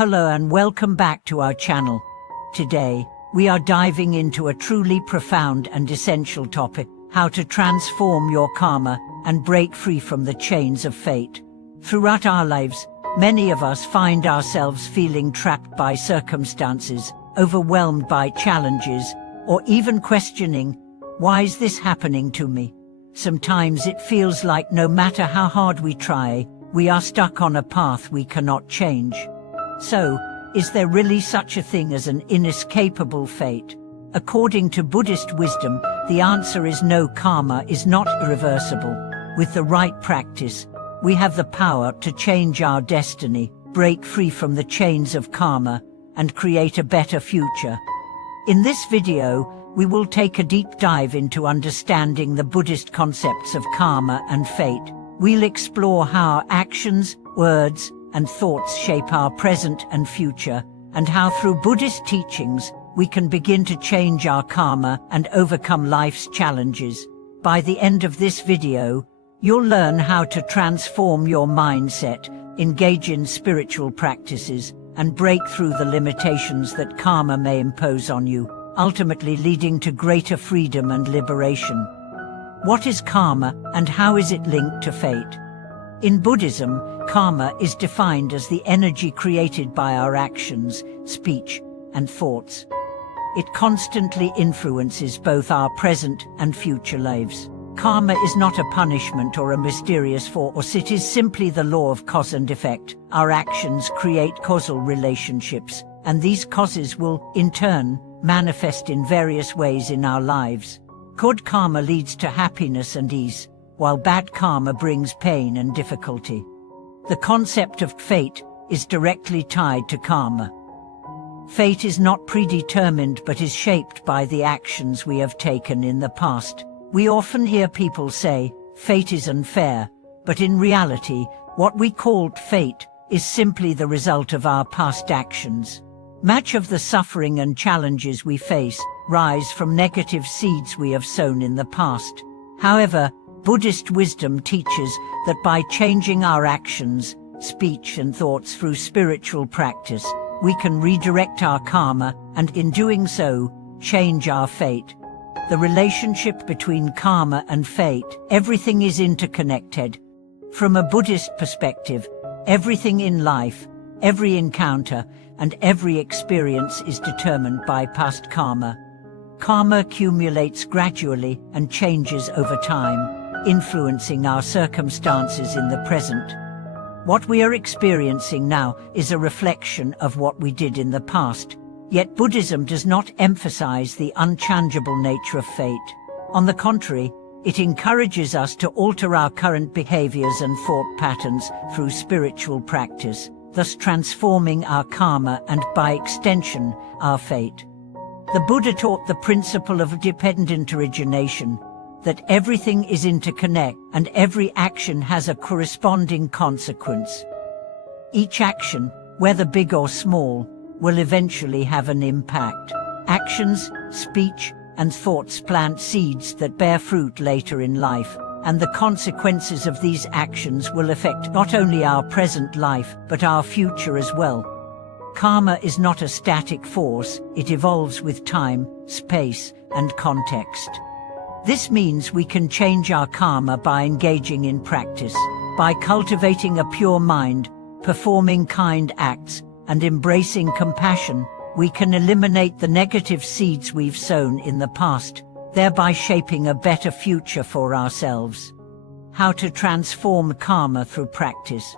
Hello and welcome back to our channel. Today, we are diving into a truly profound and essential topic: how to transform your karma and break free from the chains of fate. Throughout our lives, many of us find ourselves feeling trapped by circumstances, overwhelmed by challenges, or even questioning, why is this happening to me? Sometimes it feels like no matter how hard we try, we are stuck on a path we cannot change. So, is there really such a thing as an inescapable fate? According to Buddhist wisdom, the answer is no. Karma is not irreversible. With the right practice, we have the power to change our destiny, break free from the chains of karma, and create a better future. In this video, we will take a deep dive into understanding the Buddhist concepts of karma and fate. We'll explore how our actions, words, and thoughts shape our present and future, and how through Buddhist teachings, we can begin to change our karma and overcome life's challenges. By the end of this video, you'll learn how to transform your mindset, engage in spiritual practices, and break through the limitations that karma may impose on you, ultimately leading to greater freedom and liberation. What is karma, and how is it linked to fate? In Buddhism, karma is defined as the energy created by our actions, speech, and thoughts. It constantly influences both our present and future lives. Karma is not a punishment or a mysterious force. It is simply the law of cause and effect. Our actions create causal relationships, and these causes will, in turn, manifest in various ways in our lives. Good karma leads to happiness and ease, while bad karma brings pain and difficulty. The concept of fate is directly tied to karma. Fate is not predetermined but is shaped by the actions we have taken in the past. We often hear people say, fate is unfair, but in reality, what we call fate is simply the result of our past actions. Much of the suffering and challenges we face rise from negative seeds we have sown in the past. However, Buddhist wisdom teaches that by changing our actions, speech and thoughts through spiritual practice, we can redirect our karma and, in doing so, change our fate. The relationship between karma and fate, everything is interconnected. From a Buddhist perspective, everything in life, every encounter, and every experience is determined by past karma. Karma accumulates gradually and changes over time, influencing our circumstances in the present. What we are experiencing now is a reflection of what we did in the past, yet Buddhism does not emphasize the unchangeable nature of fate. On the contrary, it encourages us to alter our current behaviors and thought patterns through spiritual practice, thus transforming our karma and, by extension, our fate. The Buddha taught the principle of dependent origination, that everything is interconnected and every action has a corresponding consequence. Each action, whether big or small, will eventually have an impact. Actions, speech, and thoughts plant seeds that bear fruit later in life, and the consequences of these actions will affect not only our present life, but our future as well. Karma is not a static force, it evolves with time, space, and context. This means we can change our karma by engaging in practice, by cultivating a pure mind, performing kind acts, and embracing compassion. We can eliminate the negative seeds we've sown in the past, thereby shaping a better future for ourselves. How to transform karma through practice.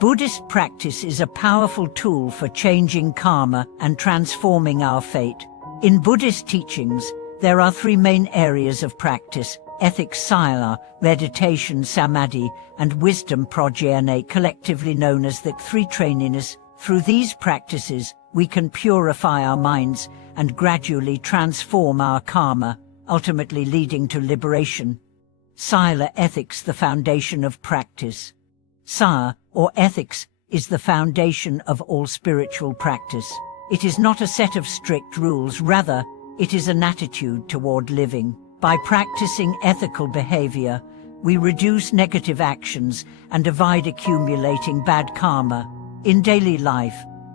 Buddhist practice is a powerful tool for changing karma and transforming our fate. In Buddhist teachings, there are three main areas of practice: ethics, sila, meditation, samadhi, and wisdom, prajna, collectively known as the three trainings. Through these practices, we can purify our minds and gradually transform our karma, ultimately leading to liberation. Sila, ethics, the foundation of practice. Sa, or ethics, is the foundation of all spiritual practice. It is not a set of strict rules, rather, it is an attitude toward living. By practicing ethical behavior, we reduce negative actions and avoid accumulating bad karma. In daily life,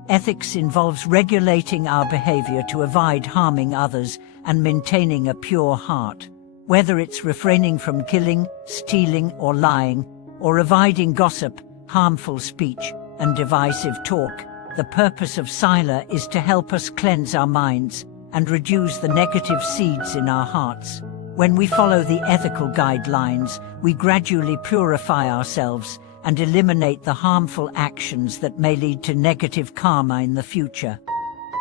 Ethics involves regulating our behavior to avoid harming others and maintaining a pure heart. Whether it's refraining from killing, stealing, or lying, or avoiding gossip, harmful speech, and divisive talk, the purpose of Sila is to help us cleanse our minds and reduce the negative seeds in our hearts. When we follow the ethical guidelines, we gradually purify ourselves and eliminate the harmful actions that may lead to negative karma in the future.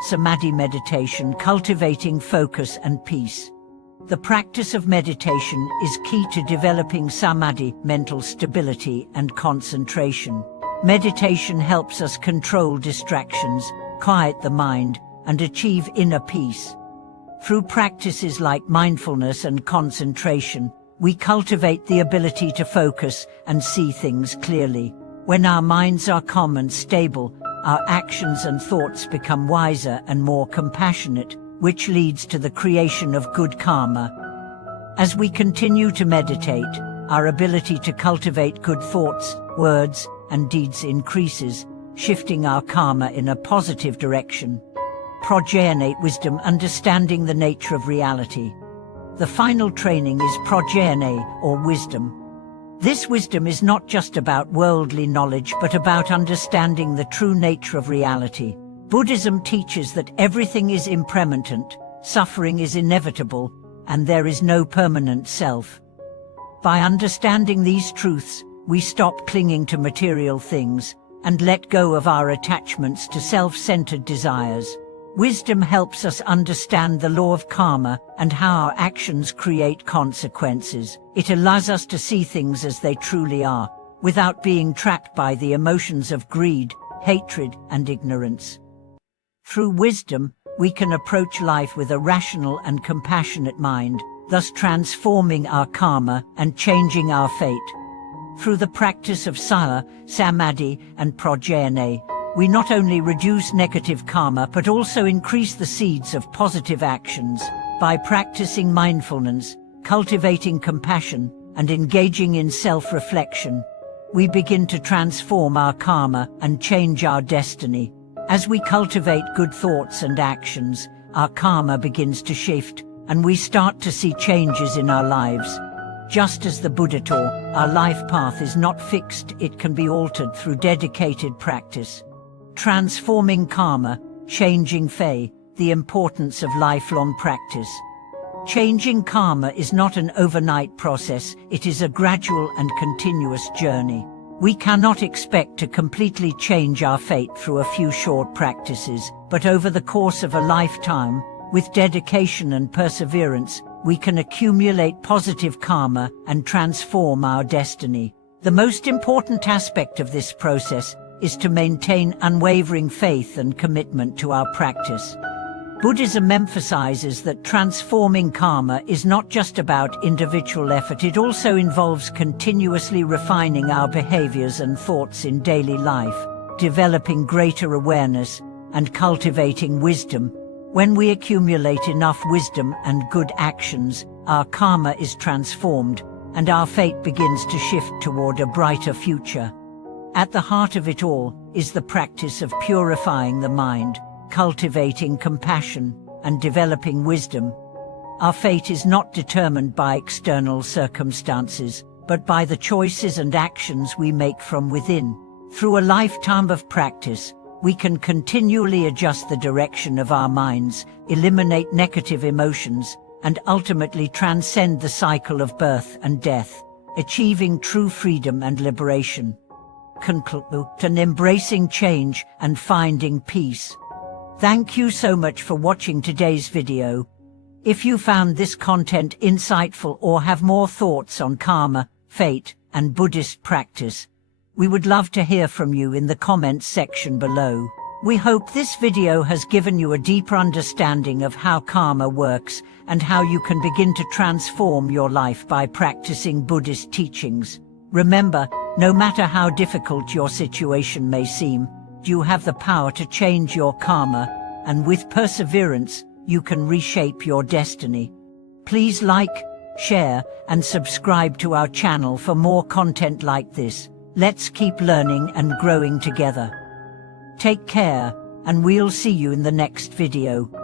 Samadhi meditation, cultivating focus and peace. The practice of meditation is key to developing samadhi, mental stability and concentration. Meditation helps us control distractions, quiet the mind, and achieve inner peace. Through practices like mindfulness and concentration, we cultivate the ability to focus and see things clearly. When our minds are calm and stable, our actions and thoughts become wiser and more compassionate, which leads to the creation of good karma. As we continue to meditate, our ability to cultivate good thoughts, words, and deeds increases, shifting our karma in a positive direction. Prajnana wisdom, understanding the nature of reality. The final training is prajnana, or wisdom. This wisdom is not just about worldly knowledge but about understanding the true nature of reality. Buddhism teaches that everything is impermanent, suffering is inevitable, and there is no permanent self. By understanding these truths, we stop clinging to material things and let go of our attachments to self-centered desires. Wisdom helps us understand the law of karma and how our actions create consequences. It allows us to see things as they truly are, without being trapped by the emotions of greed, hatred, and ignorance. Through wisdom, we can approach life with a rational and compassionate mind, thus transforming our karma and changing our fate. Through the practice of Sila, Samadhi, and Prajnana, we not only reduce negative karma but also increase the seeds of positive actions. By practicing mindfulness, cultivating compassion, and engaging in self-reflection, we begin to transform our karma and change our destiny. As we cultivate good thoughts and actions, our karma begins to shift, and we start to see changes in our lives. Just as the Buddha taught, our life path is not fixed, it can be altered through dedicated practice. Transforming karma, changing fate, the importance of lifelong practice. Changing karma is not an overnight process, it is a gradual and continuous journey. We cannot expect to completely change our fate through a few short practices, but over the course of a lifetime, with dedication and perseverance, we can accumulate positive karma and transform our destiny. The most important aspect of this process is to maintain unwavering faith and commitment to our practice. Buddhism emphasizes that transforming karma is not just about individual effort, it also involves continuously refining our behaviors and thoughts in daily life, developing greater awareness, and cultivating wisdom. When we accumulate enough wisdom and good actions, our karma is transformed, and our fate begins to shift toward a brighter future. At the heart of it all is the practice of purifying the mind, cultivating compassion, and developing wisdom. Our fate is not determined by external circumstances, but by the choices and actions we make from within. Through a lifetime of practice, we can continually adjust the direction of our minds, eliminate negative emotions, and ultimately transcend the cycle of birth and death, achieving true freedom and liberation. Conclude and embracing change and finding peace. Thank you so much for watching today's video. If you found this content insightful or have more thoughts on karma, fate, and Buddhist practice, we would love to hear from you in the comments section below. We hope this video has given you a deeper understanding of how karma works and how you can begin to transform your life by practicing Buddhist teachings. Remember, no matter how difficult your situation may seem, you have the power to change your karma, and with perseverance, you can reshape your destiny. Please like, share, and subscribe to our channel for more content like this. Let's keep learning and growing together. Take care, and we'll see you in the next video.